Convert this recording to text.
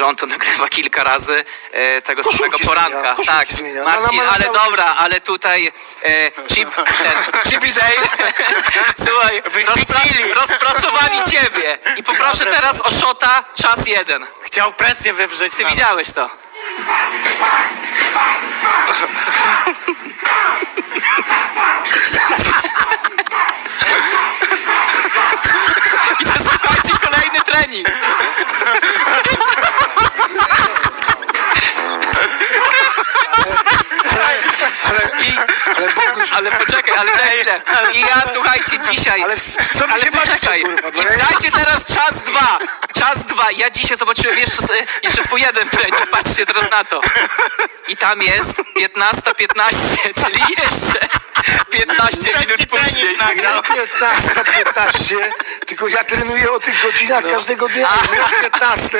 że on to nagrywa kilka razy e, tego Koszulki samego zmienia, poranka. koszulki Tak, zmienia. Marcin, No, no, ale cały dobra, ale tutaj e, chip, ten, Chippy Day, słuchaj, rozpra rozpracowali ciebie. I poproszę teraz o szota, czas jeden. Chciał presję wywrzeć. Ty na- widziałeś to. I to słuchajcie, kolejny trening. Ale, ale Boguś, Ale poczekaj, ale czekaj chwilę. I ja słuchajcie dzisiaj. ale co Ale się bawicie, poczekaj. kurwa? I ja- dajcie teraz czas dwa. Czas dwa. Ja dzisiaj zobaczyłem jeszcze, s- jeszcze twój jeden trening. Patrzcie teraz na to. I tam jest 15-15, czyli jeszcze 15 minut później. Nie 15, 15, tylko ja trenuję o tych godzinach każdego dnia. Nie o 15,